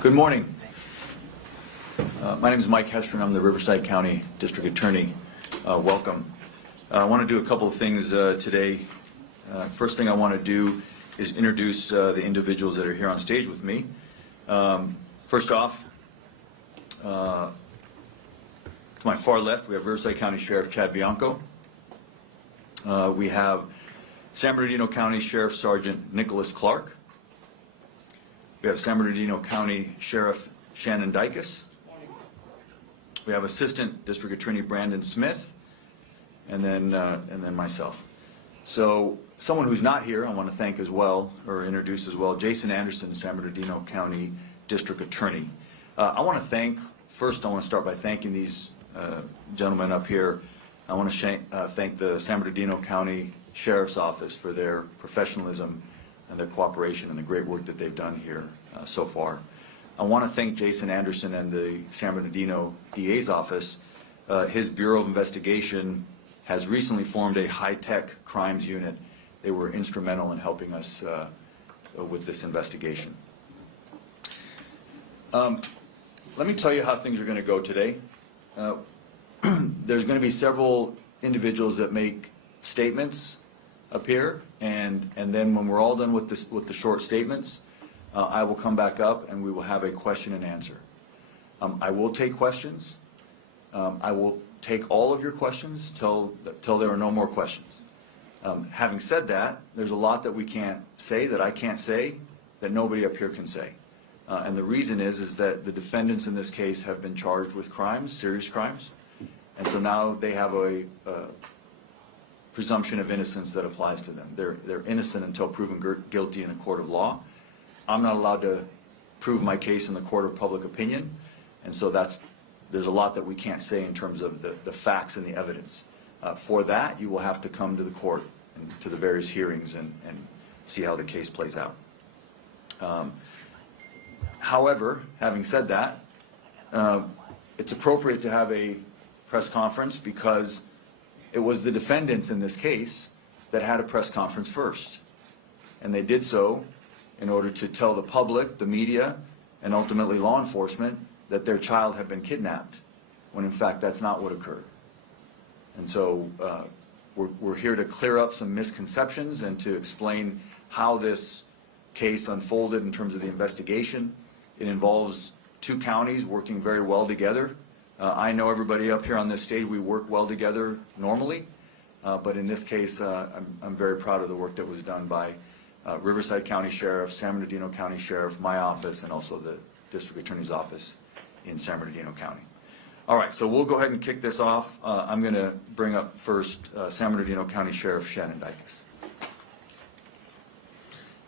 Good morning. My name is Mike Hestron. I'm the Riverside County District Attorney. Welcome. I want to do a couple of things today. First thing I want to do is introduce the individuals that are here on stage with me. First off, to my far left, we have Riverside County Sheriff Chad Bianco. We have San Bernardino County Sheriff Sergeant Nicholas Clark. We have San Bernardino County Sheriff Shannon Dykes. We have Assistant District Attorney Brandon Smith, and then myself. So someone who's not here, I want to thank as well, or introduce as well, Jason Anderson, San Bernardino County District Attorney. I want to start by thanking these gentlemen up here. I want to thank the San Bernardino County Sheriff's Office for their professionalism and their cooperation and the great work that they've done here so far. I want to thank Jason Anderson and the San Bernardino DA's office. His Bureau of Investigation has recently formed a high-tech crimes unit. They were instrumental in helping us with this investigation. Let me tell you how things are going to go today. There's going to be several individuals that make statements up here, and then when we're all done with the short statements, I will come back up and we will have a question and answer. I will take questions. I will take all of your questions till there are no more questions. Having said that, there's a lot that we can't say, that I can't say, that nobody up here can say. And the reason is that the defendants in this case have been charged with crimes, serious crimes, and so now they have a presumption of innocence that applies to them. They're innocent until proven guilty in a court of law. I'm not allowed to prove my case in the court of public opinion, and so there's a lot that we can't say in terms of the facts and the evidence. For that, you will have to come to the court and to the various hearings and see how the case plays out. However, having said that, it's appropriate to have a press conference because it was the defendants in this case that had a press conference first. And they did so in order to tell the public, the media, and ultimately law enforcement that their child had been kidnapped, when in fact that's not what occurred. And so we're here to clear up some misconceptions and to explain how this case unfolded in terms of the investigation. It involves two counties working very well together. I know everybody up here on this stage, we work well together normally, but in this case, I'm very proud of the work that was done by Riverside County Sheriff, San Bernardino County Sheriff, my office, and also the District Attorney's Office in San Bernardino County. All right, so we'll go ahead and kick this off. I'm going to bring up first San Bernardino County Sheriff Shannon Dykes.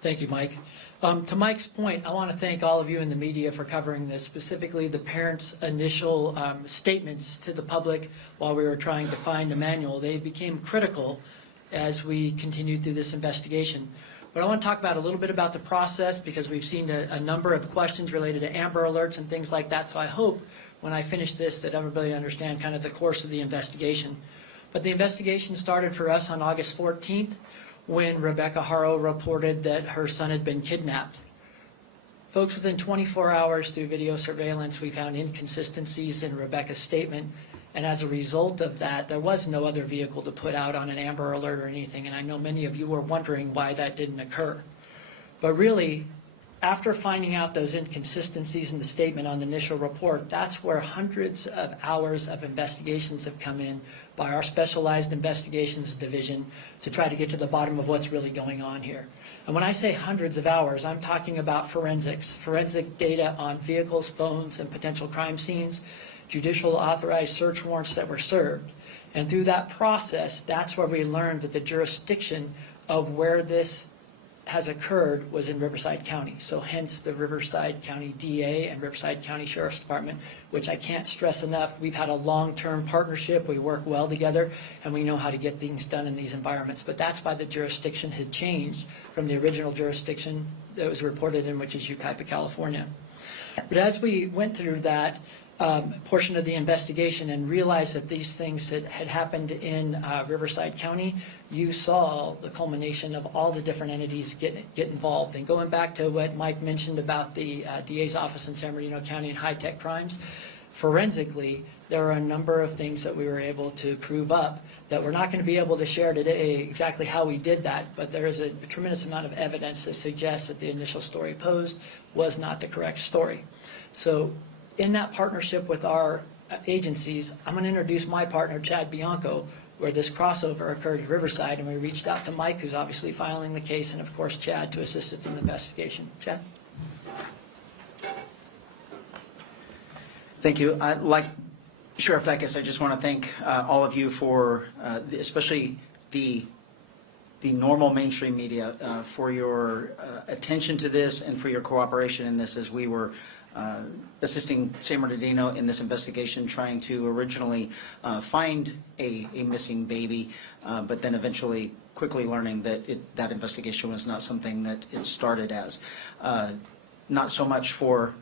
Thank you, Mike. To Mike's point, I want to thank all of you in the media for covering this, specifically the parents' initial statements to the public while we were trying to find Emmanuel. They became critical as we continued through this investigation. But I want to talk about a little bit about the process because we've seen a number of questions related to Amber Alerts and things like that. So I hope when I finish this that everybody understands kind of the course of the investigation. But the investigation started for us on August 14th. When Rebecca Haro reported that her son had been kidnapped. Folks, within 24 hours through video surveillance, we found inconsistencies in Rebecca's statement, and as a result of that, there was no other vehicle to put out on an Amber Alert or anything, and I know many of you were wondering why that didn't occur. But really, after finding out those inconsistencies in the statement on the initial report, that's where hundreds of hours of investigations have come in by our Specialized Investigations Division to try to get to the bottom of what's really going on here. And when I say hundreds of hours, I'm talking about forensic data on vehicles, phones, and potential crime scenes, judicial authorized search warrants that were served. And through that process, that's where we learned that the jurisdiction of where this has occurred was in Riverside County. So hence the Riverside County DA and Riverside County Sheriff's Department, which I can't stress enough. We've had a long-term partnership. We work well together, and we know how to get things done in these environments. But that's why the jurisdiction had changed from the original jurisdiction that was reported in, which is Yucaipa, California. But as we went through that, portion of the investigation and realized that these things had happened in Riverside County, you saw the culmination of all the different entities get involved. And going back to what Mike mentioned about the DA's office in San Bernardino County and high-tech crimes, forensically, there are a number of things that we were able to prove up that we're not going to be able to share today exactly how we did that, but there is a tremendous amount of evidence that suggests that the initial story posed was not the correct story. So in that partnership with our agencies, I'm going to introduce my partner, Chad Bianco, where this crossover occurred at Riverside, and we reached out to Mike, who's obviously filing the case, and of course Chad to assist us in the investigation. Chad? Thank you. Like Sheriff Dicus, I just want to thank all of you for, especially the normal mainstream media, for your attention to this and for your cooperation in this as we were assisting San Bernardino in this investigation, trying to originally find a missing baby, but then eventually quickly learning that that investigation was not something that it started as. Not so much for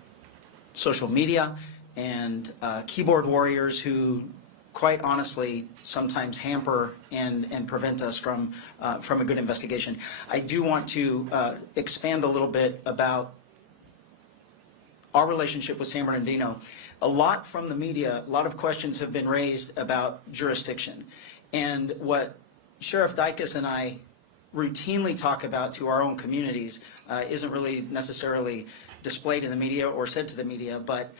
social media and keyboard warriors who, quite honestly, sometimes hamper and prevent us from a good investigation. I do want to expand a little bit about our relationship with San Bernardino. A lot from the media, a lot of questions have been raised about jurisdiction. And what Sheriff Dicus and I routinely talk about to our own communities isn't really necessarily displayed in the media or said to the media, but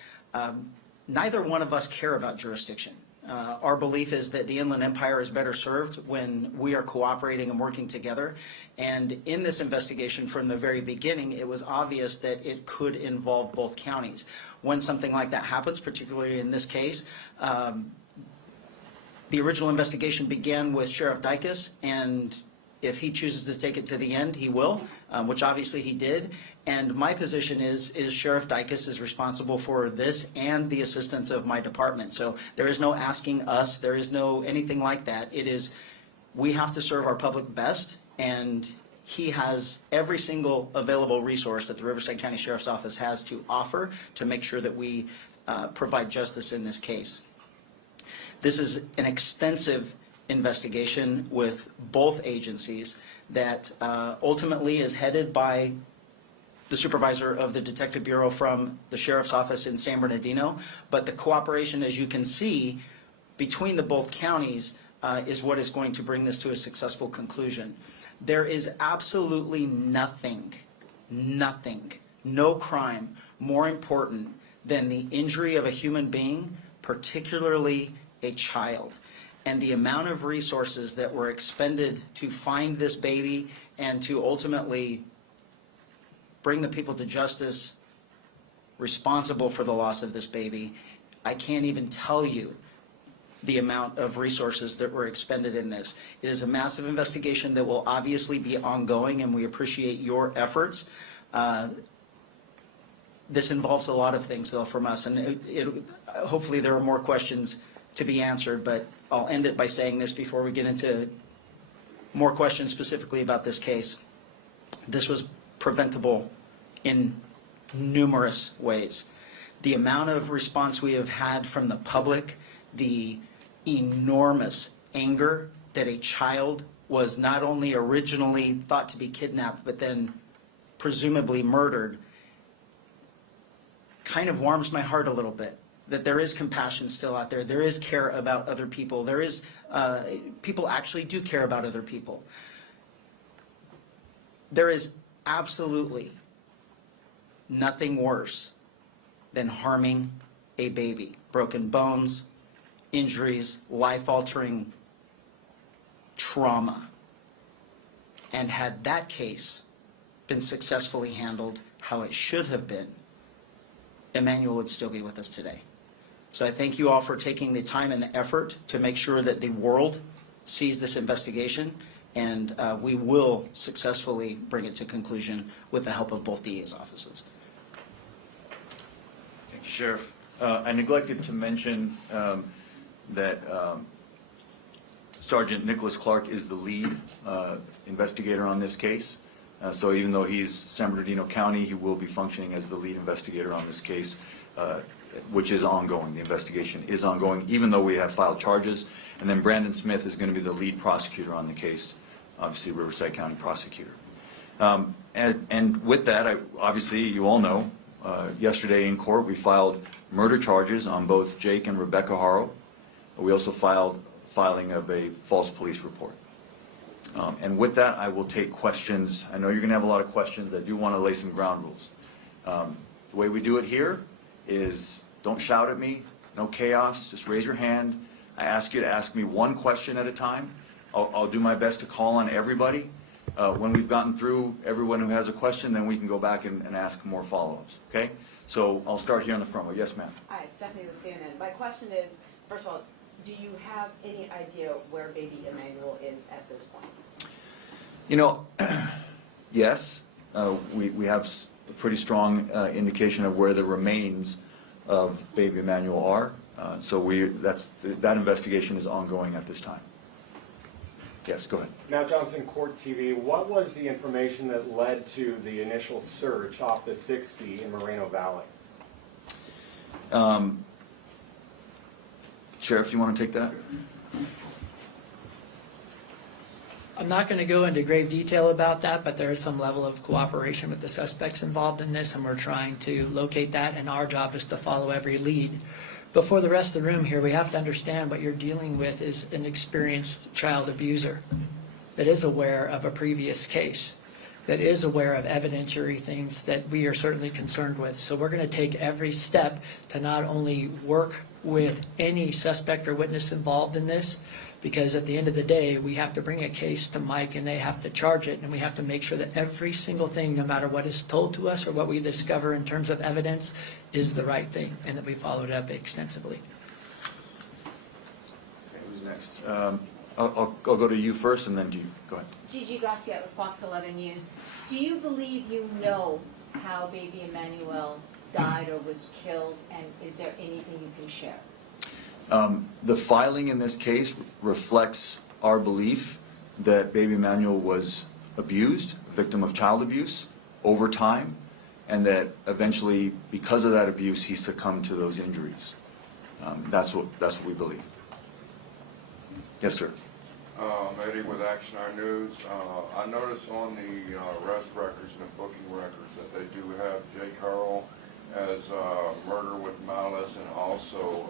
neither one of us care about jurisdiction. Our belief is that the Inland Empire is better served when we are cooperating and working together. And in this investigation, from the very beginning, it was obvious that it could involve both counties. When something like that happens, particularly in this case, the original investigation began with Sheriff Dicus, and if he chooses to take it to the end, he will, which obviously he did. And my position is Sheriff Dicus is responsible for this and the assistance of my department. So there is no asking us, there is no anything like that. It is, we have to serve our public best, and he has every single available resource that the Riverside County Sheriff's Office has to offer to make sure that we provide justice in this case. This is an extensive investigation with both agencies that ultimately is headed by the supervisor of the Detective Bureau from the Sheriff's Office in San Bernardino. But the cooperation, as you can see, between the both counties is what is going to bring this to a successful conclusion. There is absolutely nothing, no crime more important than the injury of a human being, particularly a child. And the amount of resources that were expended to find this baby and to ultimately bring the people to justice responsible for the loss of this baby, I can't even tell you the amount of resources that were expended in this. It is a massive investigation that will obviously be ongoing, and we appreciate your efforts. This involves a lot of things, though, from us, and hopefully there are more questions to be answered, but I'll end it by saying this before we get into more questions specifically about this case. This was preventable in numerous ways. The amount of response we have had from the public, the enormous anger that a child was not only originally thought to be kidnapped, but then presumably murdered, kind of warms my heart a little bit. That there is compassion still out there. There is care about other people. There is, people actually do care about other people. There is absolutely nothing worse than harming a baby. Broken bones, injuries, life-altering trauma. And had that case been successfully handled how it should have been, Emmanuel would still be with us today. So I thank you all for taking the time and the effort to make sure that the world sees this investigation, and we will successfully bring it to conclusion with the help of both DA's offices. Thank you, Sheriff. I neglected to mention that Sergeant Nicholas Clark is the lead investigator on this case. So even though he's San Bernardino County, he will be functioning as the lead investigator on this case. which is ongoing. The investigation is ongoing, even though we have filed charges. And then Brandon Smith is going to be the lead prosecutor on the case, obviously Riverside County prosecutor. And with that, obviously, you all know, yesterday in court, we filed murder charges on both Jake and Rebecca Haro. We also filing of a false police report. And with that, I will take questions. I know you're going to have a lot of questions. I do want to lay some ground rules. The way we do it here is don't shout at me, no chaos, just raise your hand. I ask you to ask me one question at a time. I'll do my best to call on everybody. When we've gotten through everyone who has a question, then we can go back and ask more follow-ups, okay? So I'll start here on the front row. Yes, ma'am. Hi, Stephanie with CNN. My question is, first of all, do you have any idea where baby Emmanuel is at this point? You know, yes, we have a pretty strong indication of where the remains of baby Emmanuel are. So that investigation is ongoing at this time. Yes, go ahead. Matt Johnson, Court TV. What was the information that led to the initial search off the 60 in Moreno Valley? Sheriff, you want to take that? I'm not going to go into grave detail about that, but there is some level of cooperation with the suspects involved in this, and we're trying to locate that, and our job is to follow every lead. But for the rest of the room here, we have to understand what you're dealing with is an experienced child abuser that is aware of a previous case, that is aware of evidentiary things that we are certainly concerned with. So we're going to take every step to not only work with any suspect or witness involved in this, because at the end of the day, we have to bring a case to Mike and they have to charge it, and we have to make sure that every single thing, no matter what is told to us or what we discover in terms of evidence, is the right thing, and that we follow it up extensively. Okay, who's next? I'll go to you first, and then to you. Go ahead. Gigi Garcia with Fox 11 News. Do you believe you know how baby Emmanuel died or was killed, and is there anything you can share? The filing in this case reflects our belief that baby Emmanuel was abused, a victim of child abuse, over time, and that eventually, because of that abuse, he succumbed to those injuries. That's what we believe. Yes, sir. Eddie with Action Our News. I noticed on the arrest records and the booking records that they do have Jake Haro as murder with malice and also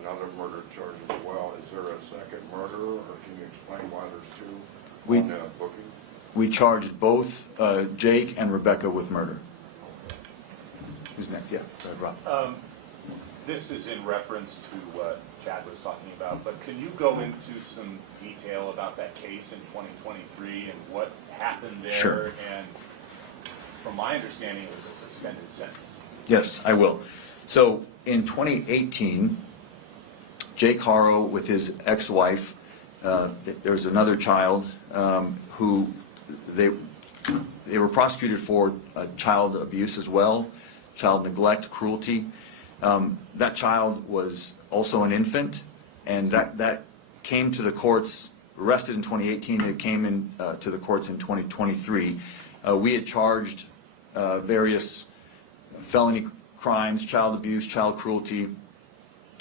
another murder charge as well. Is there a second murder, or can you explain why there's two on the booking? We charged both Jake and Rebecca with murder. Who's next? Yeah, go ahead, Rob. This is in reference to what Chad was talking about, but can you go into some detail about that case in 2023 and what happened there? Sure. And from my understanding, it was a suspended sentence. Yes, I will. So in 2018, Jake Haro with his ex-wife, there was another child who they were prosecuted for child abuse as well, child neglect, cruelty. That child was also an infant, and that came to the courts, arrested in 2018, it came in to the courts in 2023. We had charged various felony crimes, child abuse, child cruelty,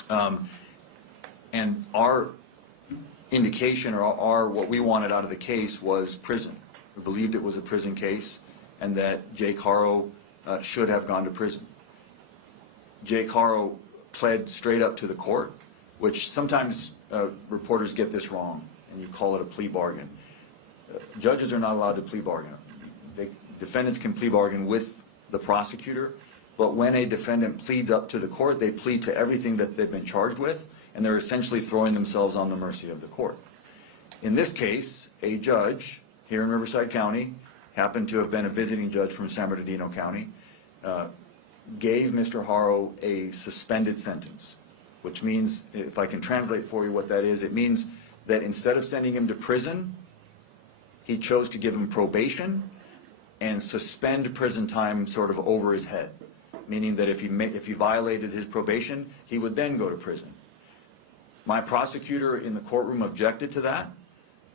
and our indication or what we wanted out of the case was prison. We believed it was a prison case and that Jake Haro should have gone to prison. Jake Haro pled straight up to the court, which sometimes reporters get this wrong, and you call it a plea bargain. Judges are not allowed to plea bargain. Defendants can plea bargain with the prosecutor, but when a defendant pleads up to the court, they plead to everything that they've been charged with, and they're essentially throwing themselves on the mercy of the court. In this case, a judge here in Riverside County, happened to have been a visiting judge from San Bernardino County, gave Mr. Haro a suspended sentence, which means, if I can translate for you what that is, it means that instead of sending him to prison, he chose to give him probation and suspend prison time sort of over his head, meaning that if he violated his probation, he would then go to prison. My prosecutor in the courtroom objected to that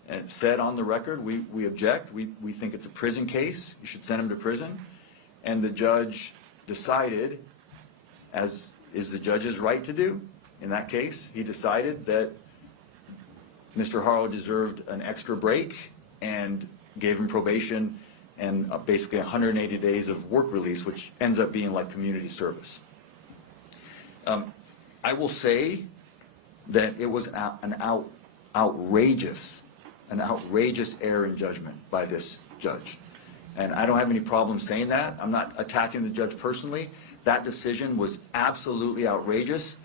and said on the record, we object, we think it's a prison case, you should send him to prison. And the judge decided, as is the judge's right to do. In that case, he decided that Mr. Haro deserved an extra break and gave him probation and basically 180 days of work release, which ends up being like community service. I will say that it was an outrageous error in judgment by this judge. And I don't have any problem saying that. I'm not attacking the judge personally. That decision was absolutely outrageous.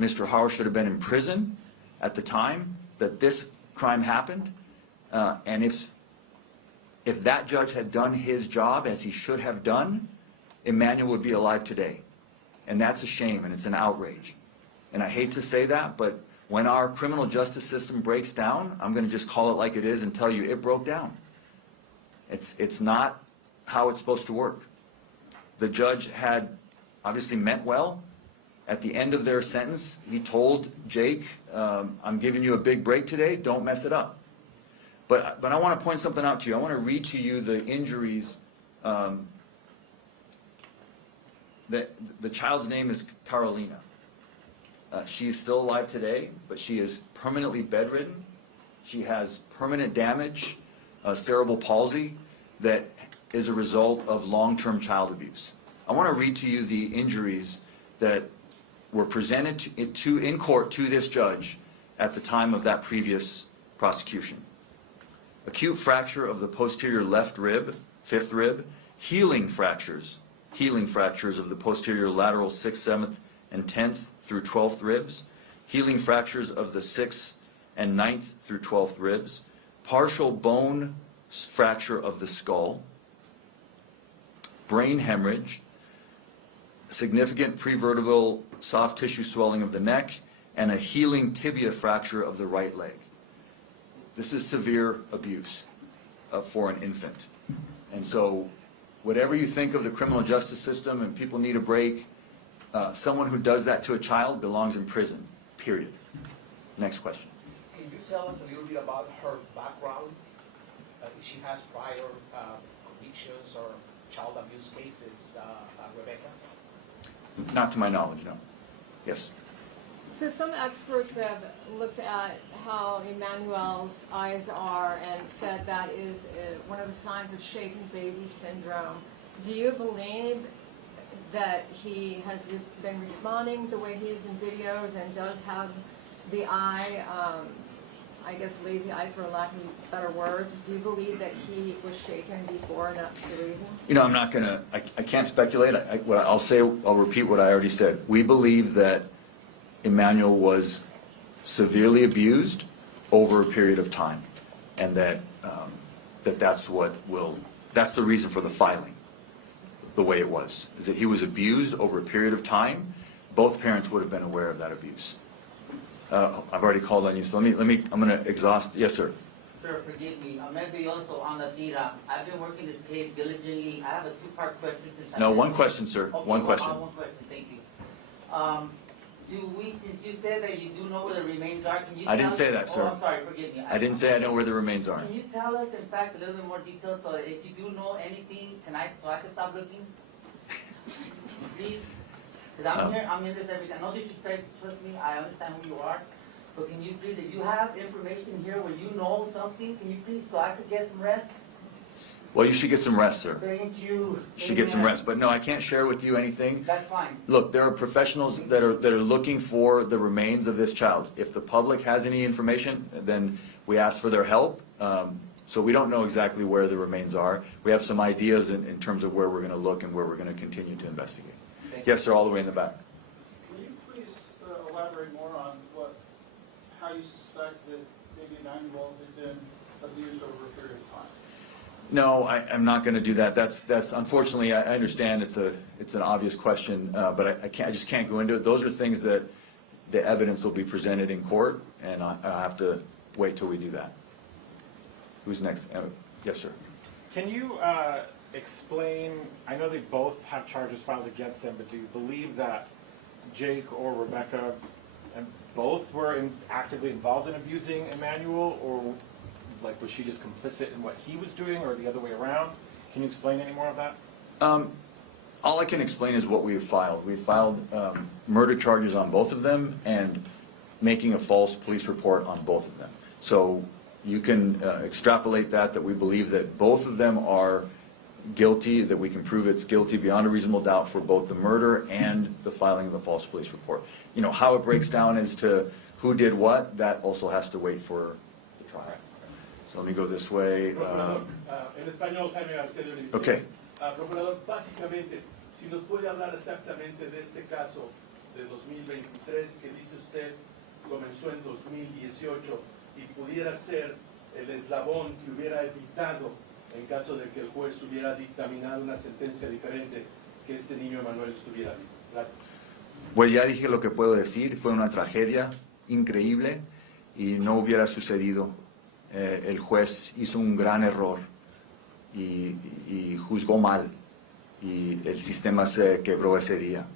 Mr. Haro should have been in prison at the time that this crime happened. And if that judge had done his job as he should have done, Emmanuel would be alive today. And that's a shame, and it's an outrage. And I hate to say that, but when our criminal justice system breaks down, I'm going to just call it like it is and tell you it broke down. It's not how it's supposed to work. The judge had obviously meant well. At the end of their sentence, he told Jake, I'm giving you a big break today, don't mess it up. But I want to point something out to you. I want to read to you the injuries. The child's name is Carolina. She is still alive today, but she is permanently bedridden. She has permanent damage, cerebral palsy, that is a result of long-term child abuse. I want to read to you the injuries that were presented in court to this judge at the time of that previous prosecution. Acute fracture of the posterior left rib, fifth rib, healing fractures of the posterior lateral 6th, 7th, and 10th through 12th ribs, healing fractures of the 6th and 9th through 12th ribs, partial bone fracture of the skull, brain hemorrhage, significant prevertebral soft tissue swelling of the neck, and a healing tibia fracture of the right leg. This is severe abuse for an infant. And so whatever you think of the criminal justice system and people need a break, someone who does that to a child belongs in prison, period. Next question. Can you tell us a little bit about her background? If she has prior convictions or child abuse cases, Rebecca? Not to my knowledge, no. Yes. So some experts have looked at how Emmanuel's eyes are and said that is one of the signs of shaken baby syndrome. Do you believe that he has been responding the way he is in videos and does have the eye, I guess lazy eye for lack of better words? Do you believe that he was shaken before and that's the reason? You know, I'm not going to, I can't speculate. What I'll say, I'll repeat what I already said. We believe that Emmanuel was severely abused over a period of time, and that that's the reason for the filing, the way it was, is that he was abused over a period of time. Both parents would have been aware of that abuse. I've already called on you, so I'm going to exhaust. Yes, sir. Sir, forgive me. Maybe also on the data. I've been working this case diligently. I have a two-part question. No, one question, sir. Okay, one question. One question. Thank you. Since you said that you do know where the remains are, can you I didn't say that, sir. I'm sorry, forgive me. I didn't say I know where the remains are. Can you tell us, in fact, a little bit more detail so that if you do know anything, so I can stop looking? Please? Because I'm in this every time. No disrespect, trust me, I understand who you are. But can you please, if you have information here where you know something, can you please, so I could get some rest? Well, you should get some rest, sir. Thank you. You should get some rest. But no, I can't share with you anything. That's fine. Look, there are professionals that are looking for the remains of this child. If the public has any information, then we ask for their help. So we don't know exactly where the remains are. We have some ideas in terms of where we're going to look and where we're going to continue to investigate. Yes, sir, all the way in the back. Can you please elaborate more on how you suspect that maybe Emmanuel had been abused over a period of time? No, I'm not going to do that. That's unfortunately, I understand it's an obvious question, but I just can't go into it. Those are things that the evidence will be presented in court, and I'll have to wait till we do that. Who's next? Yes, sir. Can you explain, I know they both have charges filed against them, but do you believe that Jake or Rebecca and both were actively involved in abusing Emmanuel, or like was she just complicit in what he was doing, or the other way around? Can you explain any more of that? All I can explain is what we have filed. We filed murder charges on both of them and making a false police report on both of them. So you can extrapolate that we believe that both of them are guilty, that we can prove it's guilty beyond a reasonable doubt for both the murder and the filing of the false police report. You know, how it breaks down as to who did what, that also has to wait for the trial. So let me go this way. Procurador, en español, Jaime García de Univisión. Okay. Procurador, básicamente, si nos puede hablar exactamente de este caso de 2023 que dice usted comenzó en 2018 y pudiera ser el eslabón que hubiera evitado en caso de que el juez hubiera dictaminado una sentencia diferente que este niño Emmanuel estuviera vivo. Gracias. Pues ya dije lo que puedo decir, fue una tragedia increíble y no hubiera sucedido. El juez hizo un gran error y juzgó mal y el sistema se quebró ese día.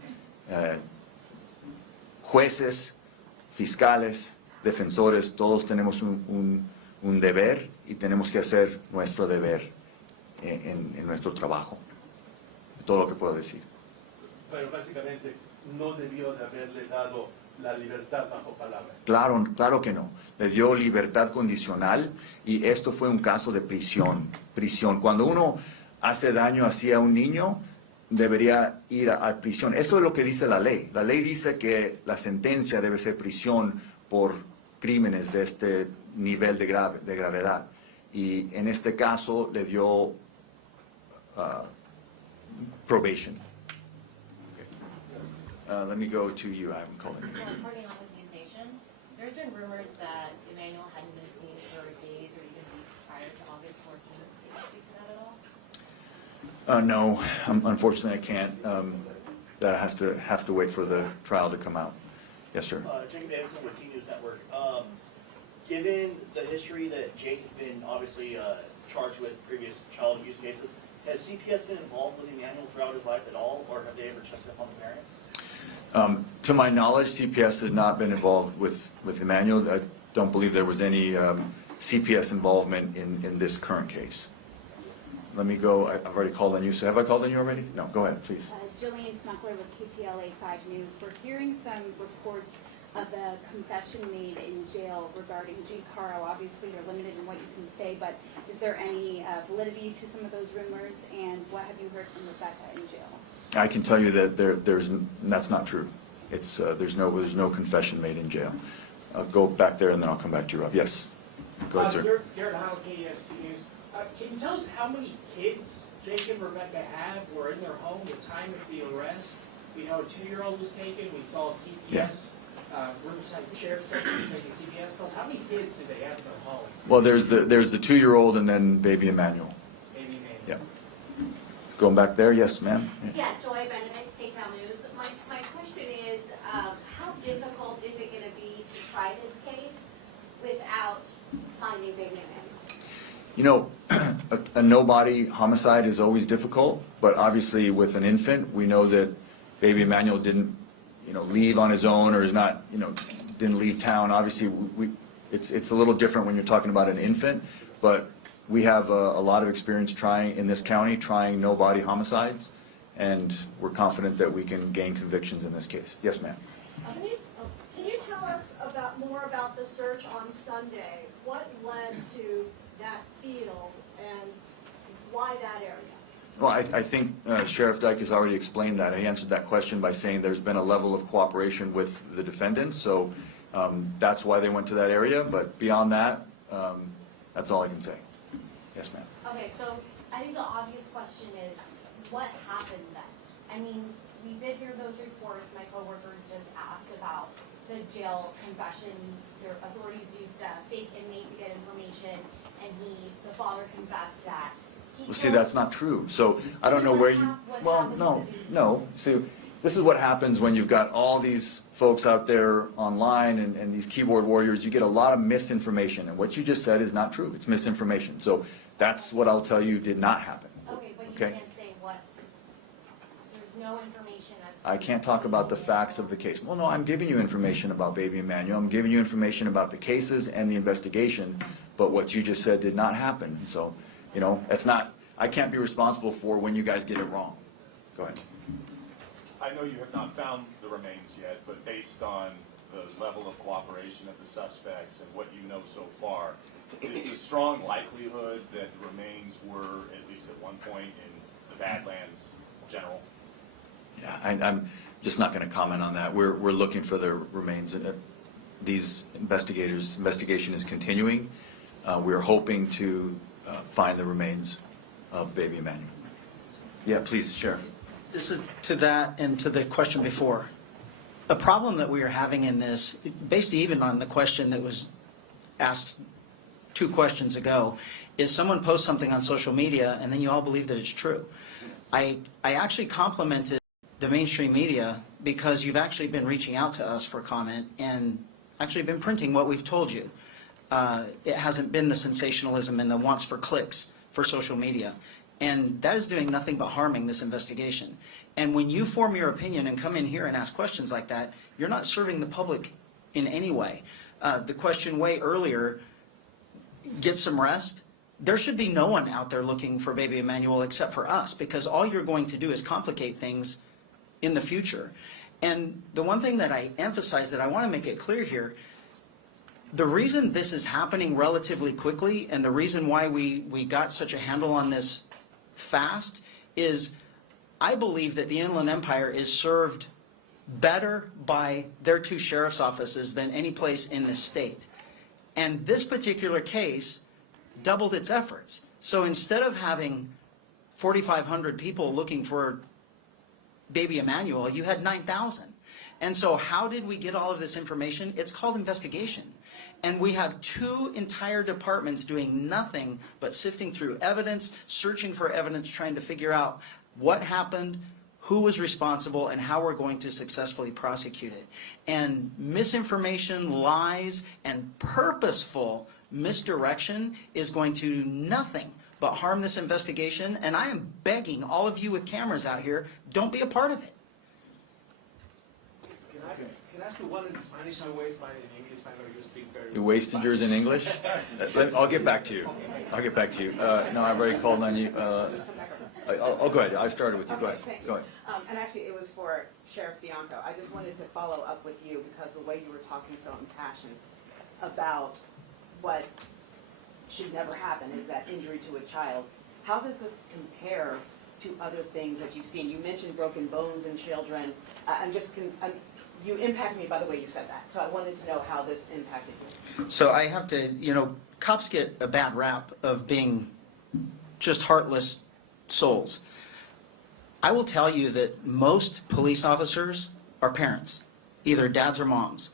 Jueces, fiscales, defensores, todos tenemos un deber y tenemos que hacer nuestro deber en nuestro trabajo. Todo lo que puedo decir. Pero básicamente no debió de haberle dado la libertad bajo palabra. Claro que no. Le dio libertad condicional y esto fue un caso de prisión. Cuando uno hace daño hacia un niño, debería ir a prisión. Eso es lo que dice la ley. La ley dice que la sentencia debe ser prisión por crímenes de este nivel de gravedad. Y en este caso le dio probation. Let me go to you. I'm calling you. Reporting on the News Nation, there's been rumors that Emmanuel hadn't been seen for days or even weeks prior to August 14th. Can you speak to that at all? No, unfortunately I can't. That has to wait for the trial to come out. Yes, sir. Jacob Davidson with T News Network. Given the history that Jake has been obviously charged with previous child abuse cases, has CPS been involved with Emmanuel throughout his life at all, or have they ever checked up on the parents? To my knowledge, CPS has not been involved with Emmanuel. I don't believe there was any CPS involvement in this current case. Let me go. I've already called on you. So have I called on you already? No, go ahead, please. Jillian Smuckler with KTLA 5 News. We're hearing some reports of a confession made in jail regarding Jake Haro. Obviously, you're limited in what you can say, but is there any validity to some of those rumors? And what have you heard from Rebecca in jail? I can tell you that that's not true. It's there's no confession made in jail. I'll go back there and then I'll come back to you, Rob. Yes. Go ahead, sir. Garrett Howell, KESP News. Can you tell us how many kids Jake and Rebecca have were in their home at the time of the arrest? We know a 2-year-old was taken. We saw CPS, Riverside Sheriff's Office taking CPS calls. How many kids do they have in their home? Well, there's the 2-year-old and then baby Emmanuel. Baby Emmanuel. Yeah. Going back there, yes, ma'am. Yeah, Joy Benedict, KCAL News. My question is, how difficult is it going to be to try this case without finding baby Emmanuel? You know, a no-body homicide is always difficult, but obviously with an infant, we know that baby Emmanuel didn't, leave on his own or is not, didn't leave town. Obviously, it's a little different when you're talking about an infant, but we have a lot of experience in this county trying no-body homicides, and we're confident that we can gain convictions in this case. Yes, ma'am. Can you tell us more about the search on Sunday? What led to that field and why that area? Well, I think Sheriff Dyke has already explained that. He answered that question by saying there's been a level of cooperation with the defendants, so that's why they went to that area. But beyond that, that's all I can say. Yes, ma'am. Okay, so I think the obvious question is, what happened then? I mean, we did hear those reports. My coworker just asked about the jail confession. Their authorities used a fake inmate to get information, and the father confessed that. Well, see, that's not true. So I don't know where you, well, no. See, this is what happens when you've got all these folks out there online and these keyboard warriors. You get a lot of misinformation, and what you just said is not true. It's misinformation. So that's what I'll tell you did not happen. Okay, but you can't say what, there's no information as to... I can't talk about the facts of the case. Well, no, I'm giving you information about baby Emmanuel. I'm giving you information about the cases and the investigation, but what you just said did not happen. So, it's not, I can't be responsible for when you guys get it wrong. Go ahead. I know you have not found the remains yet, but based on the level of cooperation of the suspects and what you know so far, is the strong likelihood that the remains were, at least at one point, in the Badlands General? Yeah, I'm just not going to comment on that. We're looking for the remains. These investigation is continuing. We're hoping to find the remains of baby Emmanuel. Yeah, please, Sheriff. This is to that and to the question before. A problem that we are having in this, based even on the question that was asked 2 questions ago, is someone posts something on social media and then you all believe that it's true. I actually complimented the mainstream media because you've actually been reaching out to us for comment and actually been printing what we've told you. It hasn't been the sensationalism and the wants for clicks for social media. And that is doing nothing but harming this investigation. And when you form your opinion and come in here and ask questions like that, you're not serving the public in any way. The question way earlier, get some rest. There should be no one out there looking for baby Emmanuel except for us, because all you're going to do is complicate things in the future. And the one thing that I emphasize that I want to make it clear here, the reason this is happening relatively quickly and the reason why we got such a handle on this fast is I believe that the Inland Empire is served better by their 2 sheriff's offices than any place in the state. And this particular case doubled its efforts. So instead of having 4,500 people looking for baby Emmanuel, you had 9,000. And so how did we get all of this information? It's called investigation. And we have 2 entire departments doing nothing but sifting through evidence, searching for evidence, trying to figure out what happened, who was responsible, and how we're going to successfully prosecute it. And misinformation, lies, and purposeful misdirection is going to do nothing but harm this investigation. And I am begging all of you with cameras out here, don't be a part of it. Can I ask you one in Spanish and one in English? I know you speak very You wasted yours in English? I'll get back to you. I'll get back to you. No, I've already called on you. I'll go ahead. I started with you. Go ahead. Go ahead. And actually, it was for Sheriff Bianco. I just wanted to follow up with you because the way you were talking so impassioned about what should never happen is that injury to a child. How does this compare to other things that you've seen? You mentioned broken bones in children. You impacted me by the way you said that. So I wanted to know how this impacted you. So I have to, cops get a bad rap of being just heartless souls. I will tell you that most police officers are parents, either dads or moms.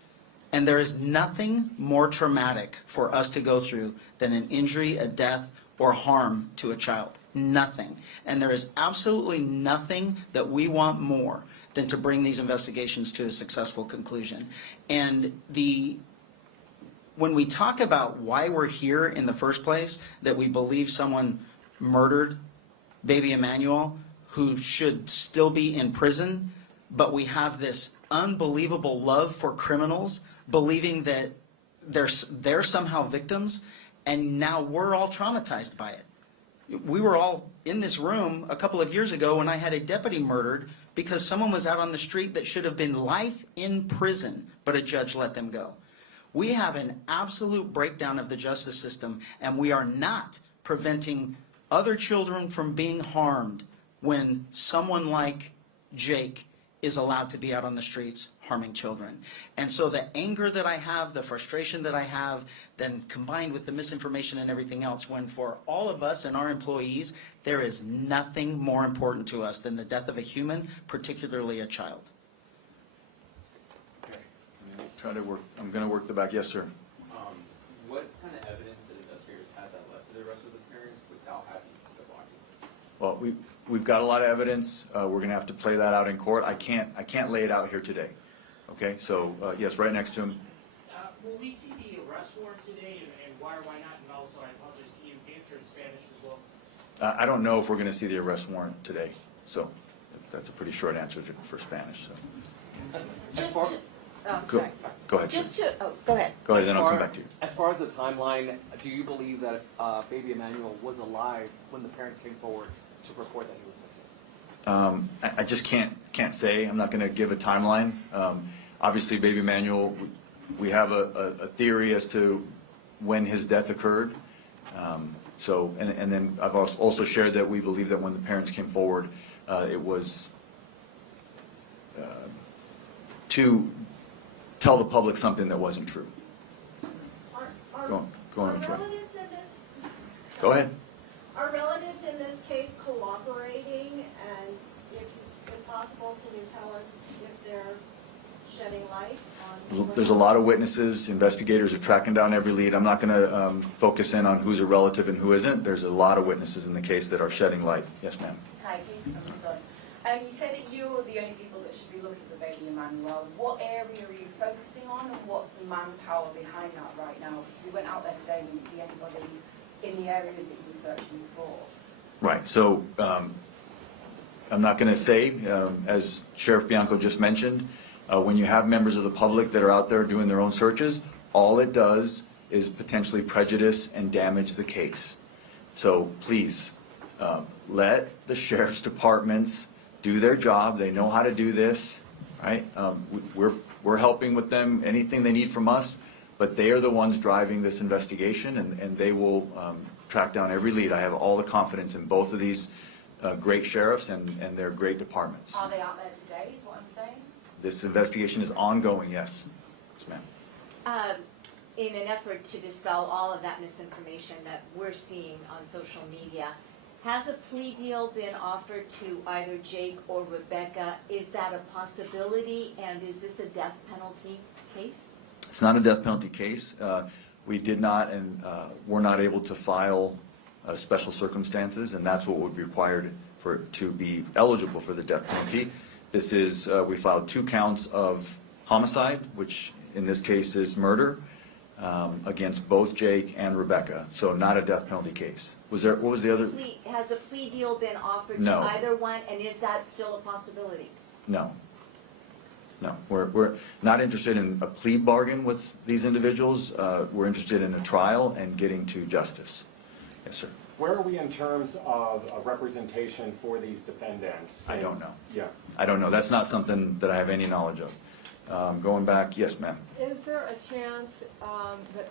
And there is nothing more traumatic for us to go through than an injury, a death, or harm to a child. Nothing. And there is absolutely nothing that we want more than to bring these investigations to a successful conclusion. And when we talk about why we're here in the first place, that we believe someone murdered baby Emmanuel, who should still be in prison, but we have this unbelievable love for criminals, believing that they're somehow victims, and now we're all traumatized by it. We were all in this room a couple of years ago when I had a deputy murdered because someone was out on the street that should have been life in prison, but a judge let them go. We have an absolute breakdown of the justice system, and we are not preventing other children from being harmed when someone like Jake is allowed to be out on the streets harming children. And so the anger that I have, the frustration that I have, then combined with the misinformation and everything else, when for all of us and our employees, there is nothing more important to us than the death of a human, particularly a child. Okay. I'm going to work the back. Yes, sir. What kind of evidence did investigators have that led to the arrest of the parents without having the body? Well, we've got a lot of evidence. We're going to have to play that out in court. I can't lay it out here today. Okay, so yes, right next to him. Will we see the arrest warrant today, and why or why not? And also, I apologize, can you answer in Spanish as well? I don't know if we're going to see the arrest warrant today. So that's a pretty short answer for Spanish. So. Sorry. Go ahead. Go ahead. Go ahead, then I'll come back to you. As far as the timeline, do you believe that baby Emmanuel was alive when the parents came forward to report that he was missing? I just can't say. I'm not going to give a timeline. Obviously, baby Emmanuel, we have a theory as to when his death occurred. So, and then I've also shared that we believe that when the parents came forward, it was to tell the public something that wasn't true. Go on, Troy. Relatives in this, Go ahead. are relatives in this case cooperating? And if possible, can you tell us if they're shedding light on? There's a lot of witnesses. Investigators are tracking down every lead. I'm not going to focus in on who's a relative and who isn't. There's a lot of witnesses in the case that are shedding light. Yes, ma'am. Hi, Katie from the Sun. You said that you're the only people that should be looking for baby Emmanuel. What area are you focusing on, and what's the manpower behind that right now? Because we went out there today and we didn't see anybody in the areas that you were searching for. Right. So I'm not going to say, as Sheriff Bianco just mentioned, when you have members of the public that are out there doing their own searches, all it does is potentially prejudice and damage the case. So please, let the sheriff's departments do their job. They know how to do this, right? We're helping with them, anything they need from us, but they are the ones driving this investigation, and they will track down every lead. I have all the confidence in both of these great sheriffs and their great departments. Are they out there today, is what I'm saying? This investigation is ongoing, yes. Yes, ma'am. In an effort to dispel all of that misinformation that we're seeing on social media, has a plea deal been offered to either Jake or Rebecca? Is that a possibility, and is this a death penalty case? It's not a death penalty case. We did not and were not able to file special circumstances, and that's what would be required to be eligible for the death penalty. This is, we filed 2 counts of homicide, which in this case is murder, against both Jake and Rebecca. So not a death penalty case. What was the other? Has a plea deal been offered No. to either one, and is that still a possibility? No. No, we're not interested in a plea bargain with these individuals. We're interested in a trial and getting to justice. Yes, sir. Where are we in terms of representation for these defendants? I don't know. Yeah. I don't know. That's not something that I have any knowledge of. Going back, yes, ma'am. Is there a chance that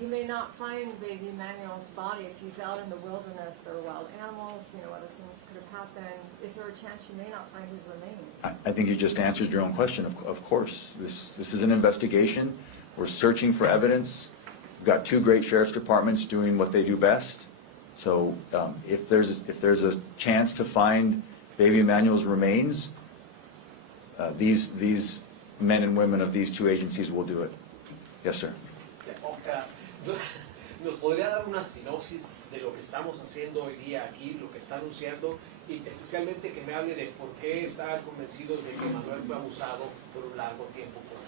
you may not find baby Emmanuel's body if he's out in the wilderness? There are wild animals, other things could have happened. Is there a chance you may not find his remains? I think you just answered your own question. Of course. This is an investigation. We're searching for evidence. We've got 2 great sheriff's departments doing what they do best. So if there's a chance to find baby Emmanuel's remains, these men and women of these 2 agencies will do it. Yes, sir. ¿Nos podría dar una sinopsis de lo que estamos haciendo hoy día aquí, lo que está anunciando, y especialmente que me hable de por qué están convencidos de que Manuel fue abusado por un largo tiempo, por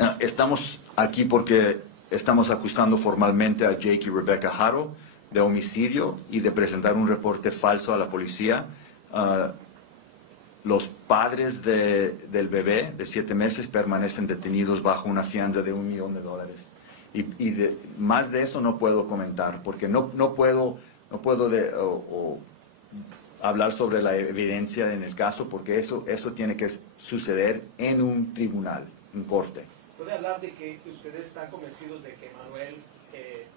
favor? Estamos aquí porque estamos acusando formalmente a Jake y Rebecca Haro de homicidio y de presentar un reporte falso a la policía. Los padres del bebé de 7 meses permanecen detenidos bajo una fianza de $1 millón. Y más de eso no puedo comentar, porque no puedo hablar sobre la evidencia en el caso, porque eso tiene que suceder en un tribunal, en corte. ¿Puede hablar de que ustedes están convencidos de que Manuel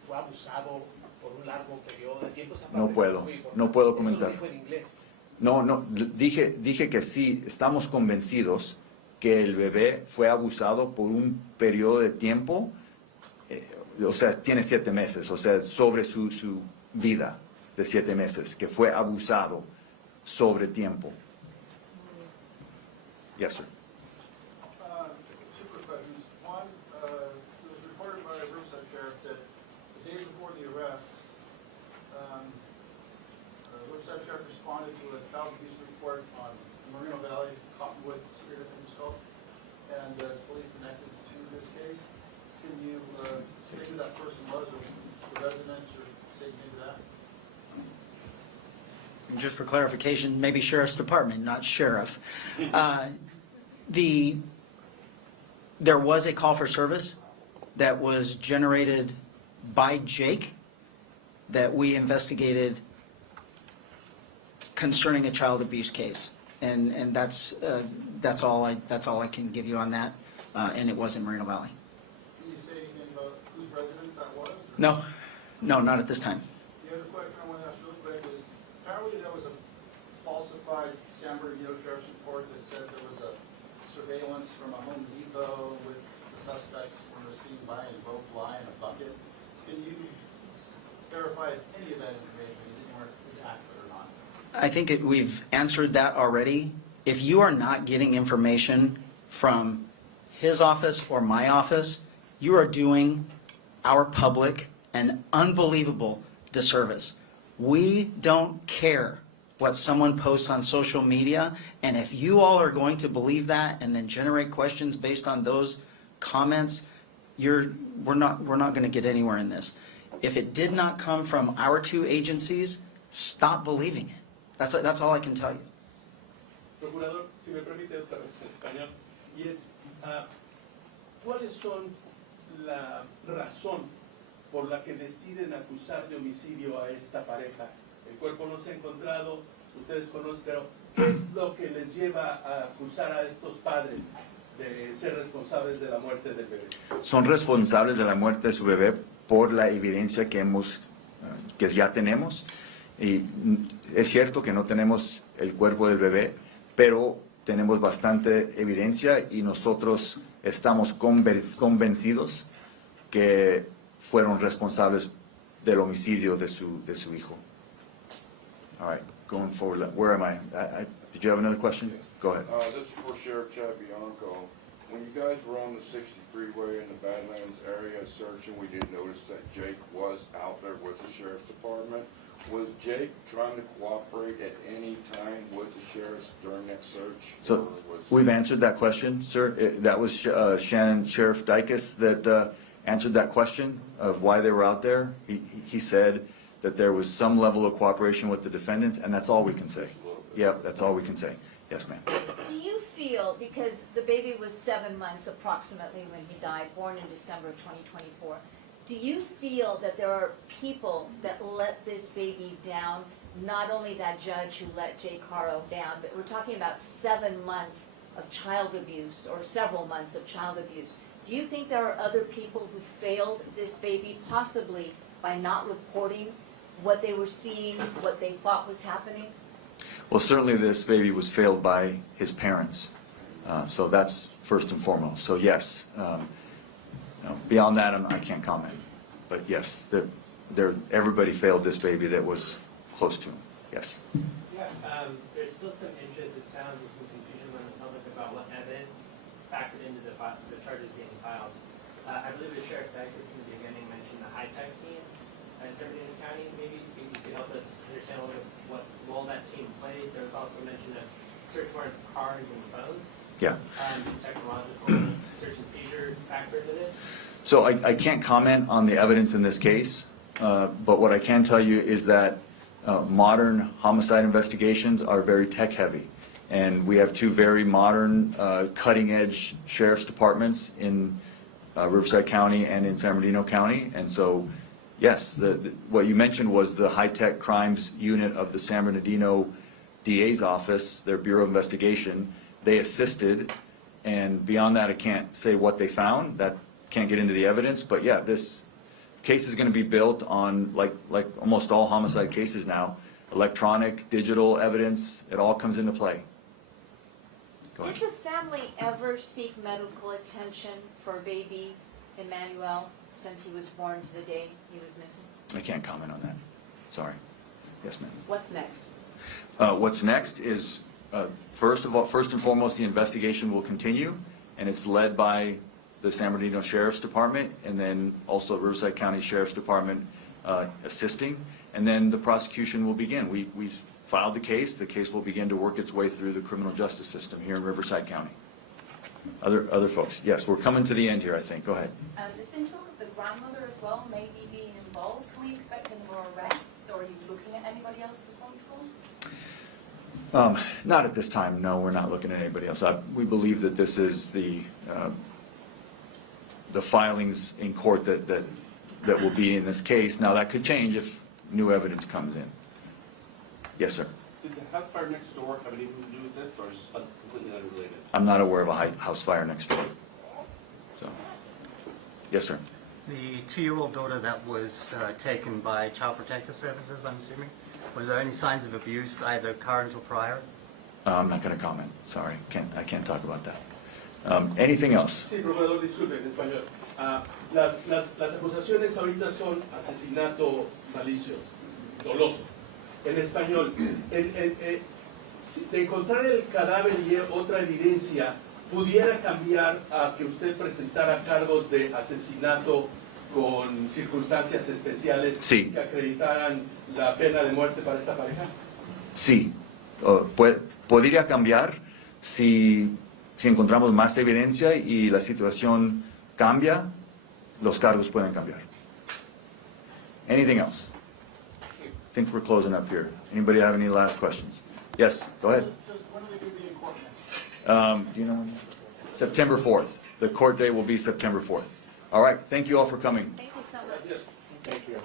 fue abusado por un largo periodo de tiempo? No puedo comentar. Eso lo dijo en inglés. No, dije que sí, estamos convencidos que el bebé fue abusado por un periodo de tiempo, o sea, tiene 7 meses, o sea, sobre su vida de 7 meses, que fue abusado sobre tiempo. Yes, sir. 2 quick questions. One, it was reported by a Riverside sheriff that the day before the arrests, Riverside sheriff responded to a child abuse report on Moreno Valley, Cottonwood, Spirit, and Skull, and it's believed connected to this case. Can you say who that person was, or the residents, or say anything to that? Just for clarification, maybe sheriff's department, not sheriff. There was a call for service that was generated by Jake that we investigated concerning a child abuse case. And that's all I can give you on that, and it was in Moreno Valley. Can you say anything about whose residence that was? No, not at this time. The other question I want to ask really quick is, apparently there was a falsified San Bernardino Sheriff's report that said there was a surveillance from a Home Depot with the suspects were seen buying both lie in a bucket. Can you verify if any of that information is accurate or not? I think we've answered that already. If you are not getting information from his office or my office, you are doing our public an unbelievable disservice. We don't care what someone posts on social media, and if you all are going to believe that and then generate questions based on those comments, we're not going to get anywhere in this. If it did not come from our two agencies, stop believing it. That's all I can tell you. Procurador, si me permite otra vez en español, y es, ¿cuáles son la razón por la que deciden acusar de homicidio a esta pareja? El cuerpo no se ha encontrado, ustedes conocen, pero ¿qué es lo que les lleva a acusar a estos padres de ser responsables de la muerte del bebé? Son responsables de la muerte de su bebé por la evidencia que ya tenemos. Y es cierto que no tenemos el cuerpo del bebé, pero tenemos bastante evidencia y nosotros estamos convencidos que fueron responsables del homicidio de su hijo. All right, going forward, where am I? Did you have another question? Go ahead. This is for Sheriff Chad Bianco. When you guys were on the 60 freeway in the Badlands area searching, we did notice that Jake was out there with the Sheriff's Department. Was Jake trying to cooperate at any time with the sheriffs during that search? So we've answered that question, sir. That was Sheriff Dykes that answered that question of why they were out there. He said that there was some level of cooperation with the defendants, and that's all we can say. Yep, that's all we can say. Yes, ma'am. Do you feel, because the baby was 7 months approximately when he died, born in December of 2024, do you feel that there are people that let this baby down? Not only that judge who let Jake Haro down, but we're talking about 7 months of child abuse or several months of child abuse. Do you think there are other people who failed this baby, possibly by not reporting what they were seeing, what they thought was happening? Well, certainly this baby was failed by his parents. So that's first and foremost. So yes, beyond that, I can't comment. But yes, everybody failed this baby that was close to him. Yes. Yeah, there's still some interest, it sounds, and some confusion on the public about what evidence factored into the charges being filed. I believe the Sheriff Dykes in the beginning mentioned the high-tech team in San Bernardino County. Maybe you could help us understand a little bit what role that team plays. There was also mention of search warrants for cars and phones. Yeah. Technological search and seizure factor into this. So I can't comment on the evidence in this case, but what I can tell you is that modern homicide investigations are very tech-heavy. And we have two very modern, cutting-edge sheriff's departments in Riverside County and in San Bernardino County. And so, yes, what you mentioned was the high-tech crimes unit of the San Bernardino DA's office, their Bureau of Investigation. They assisted, and beyond that, I can't say what they found. That can't get into the evidence, but yeah, this case is going to be built on, like almost all homicide cases now, electronic, digital evidence. It all comes into play. Go ahead. Did the family ever seek medical attention for baby Emmanuel since he was born to the day he was missing? I can't comment on that. Sorry. Yes, ma'am. What's next? What's next is, first and foremost, the investigation will continue, and it's led by the San Bernardino Sheriff's Department, and then also Riverside County Sheriff's Department assisting, and then the prosecution will begin. We've filed the case will begin to work its way through the criminal justice system here in Riverside County. Other folks, yes, we're coming to the end here, I think. Go ahead. There's been talk of the grandmother as well, maybe being involved. Can we expect any more arrests, or are you looking at anybody else responsible? Not at this time, no, we're not looking at anybody else. We believe that this is the filings in court that will be in this case. Now, that could change if new evidence comes in. Yes, sir. Did the house fire next door have anything to do with this, or is it completely unrelated? I'm not aware of a house fire next door. So, yes, sir. The 2-year-old daughter that was taken by Child Protective Services, I'm assuming, was there any signs of abuse, either current or prior? I'm not going to comment. Sorry, I can't talk about that. Anything else? Sí, procurador, disculpe, en español. Las acusaciones ahorita son asesinato malicioso, doloso. En español, de encontrar el cadáver y otra evidencia, ¿pudiera cambiar a que usted presentara cargos de asesinato con circunstancias especiales Sí. que acreditaran la pena de muerte para esta pareja? Sí, podría cambiar si encontramos más evidencia y la situación cambia, los cargos pueden cambiar. Anything else? I think we're closing up here. Anybody have any last questions? Yes, go ahead. Just when are they going to be in court next? Do you know when? September 4th. The court date will be September 4th. All right, thank you all for coming. Thank you so much. Thank you.